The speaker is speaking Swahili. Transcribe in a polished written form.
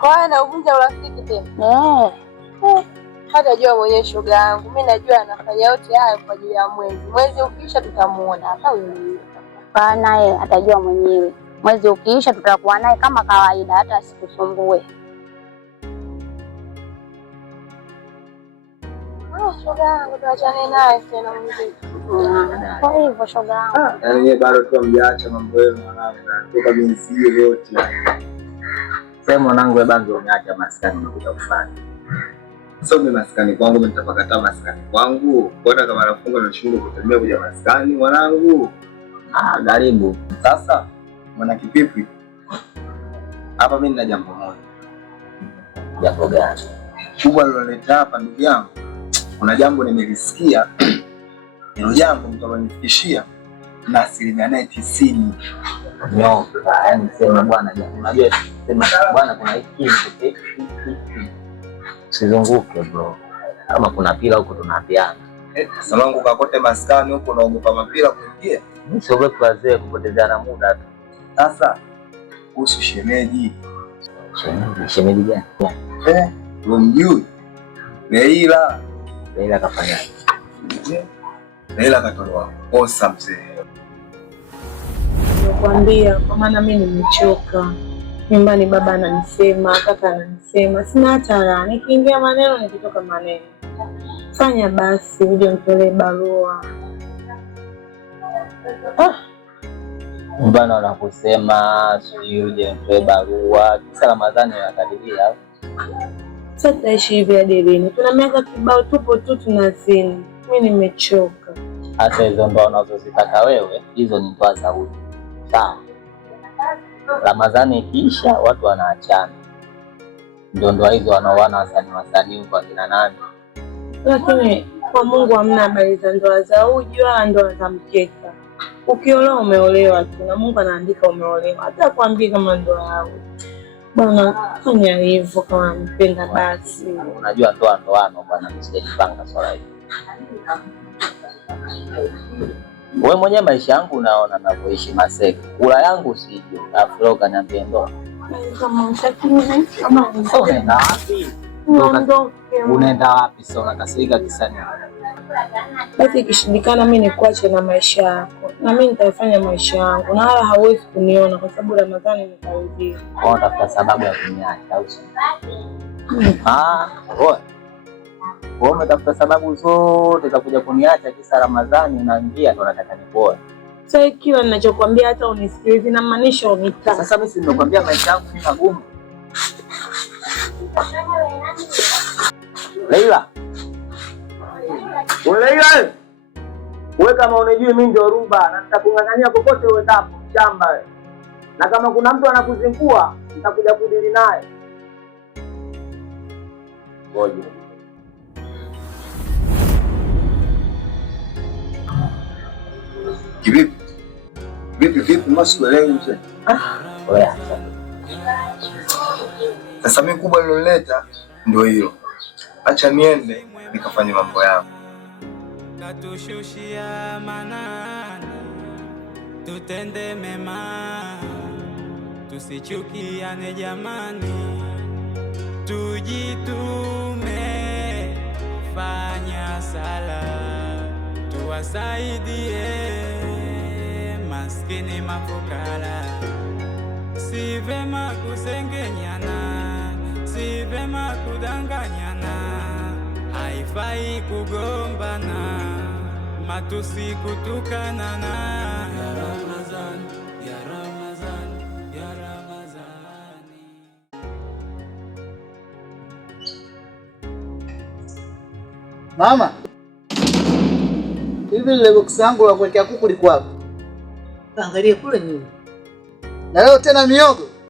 Kwa na uvunja urafiki tena. Hata jua mwenyewe shoga yangu. Mimi najua anafanya yote haya kwa ajili ya mwezi. Mwezi ukiisha tutamuona hata wewe. Naye atajua mwenyewe. Mwezi ukiisha tutakuwa naye kama kawaida, hata asikusumbue. Shoga yangu tuachane naye tena mzee. Kwa hivyo shoga yangu. Yaani bado tu mjaacha mambo yenu mwanangu. Toka binzi yote. Sema mwanangu wewe banzo umeacha maskani unakuja kufanya. Sio mimi maskani kwangu nitapakata maskani kwangu. Bora kama nafunga na shingo kutembea kuja maskani mwanangu. Karibu. Sasa mwana kipipi. Hapa mimi nina jambo moja. Jambo gani? Kubwa liloleta hapa ndugu yangu. Kuna jambo nimelisikia. Hilo jambo mtawanifikishia na 90%. Yaani sema bwana jambo. Unajua sema bwana kuna hiki sizunguke bro. Kama kuna pila huko tunaambiana. Sasa wangu kakote maskani huko naogopa mapila kuingia. Mimi siogopi wazee kupotezana muda tu. Sasa kuhusu shemeji. Shemeji gani? Unamjui? Leila kafanya. Leila katolewa kosa mzee. Nakwambia kwa maana mimi nimechoka. Nyumbani baba ananisema, kaka ananisema, sina hata raha. Nikiingia maneno nikitoka maneno. Fanya basi uje mtolee barua. Mbona wanakusema sijui uje mtolee barua? Kisa Ramadhani inakaribia. Sasa tutaishi hivi hadi lini? Tuna miaka kibao tupo tu tunazini. Mimi nimechoka. Hasa hizo ndoa unazozitaka wewe, hizo ni ndoa za uji. Sawa. Ramadhani ikiisha watu wanaachana. Ndio ndoa hizo wanaoana wasanii kwa kina nani? Lakini kwa Mungu hamna habari za ndoa za uji wala ndoa za mkeka. Ukiolewa umeolewa tu na Mungu anaandika umeolewa. Hata kuambia kama ndoa yao. Bwana fanya hivyo kama mpenda basi. Unajua ndoano bwana msijipanga swala hili. Wewe mwenyewe maisha yangu unaona ninavyoishi Maseke. Kula yangu sije. Afroka niambie ndo. Kama msakini kama unaenda wapi? Unaenda wapi sasa unakasirika kisani? Basi ikishindikana mimi nikuache na maisha yako. Na mimi nitafanya maisha yangu. Na wala hauwezi kuniona kwa sababu Ramadhani imekaribia. Kwa tafuta sababu ya kuniacha au si? Wewe umetafuta sababu zote za kuja kuniacha kisa Ramadhani unaingia ndo nataka nikuoe. Sasa kila ninachokuambia hata unisikilize na maanisha unitaka. Sasa mimi si nimekwambia maisha yangu ni magumu. Leila. Leila. Wewe kama unajui mimi ndio Ruba na nitakungangania kokote uwe tapo shamba wewe. Na kama kuna mtu anakuzingua nitakuja kudili naye. Ngoja. Vipi masuala mzee? Oya. Sasa mimi kubwa niloleta ndio hilo. Acha niende nikafanye mambo yangu. Katushushia manani. Tutende mema. Tusichukiane jamani. Tujitume. Fanya sala. Tuwasaidie maskini mafukara. Si vema kusengenyana, si vema kudanganyana, haifai kugombana, matusi kutukanana. Ya Ramadhan, ya Ramadhan, ya Ramadhani. Mama, hivi ile box yangu la kuwekea kuku liko wapi? Angalia kule nyuma. Na leo tena miogo.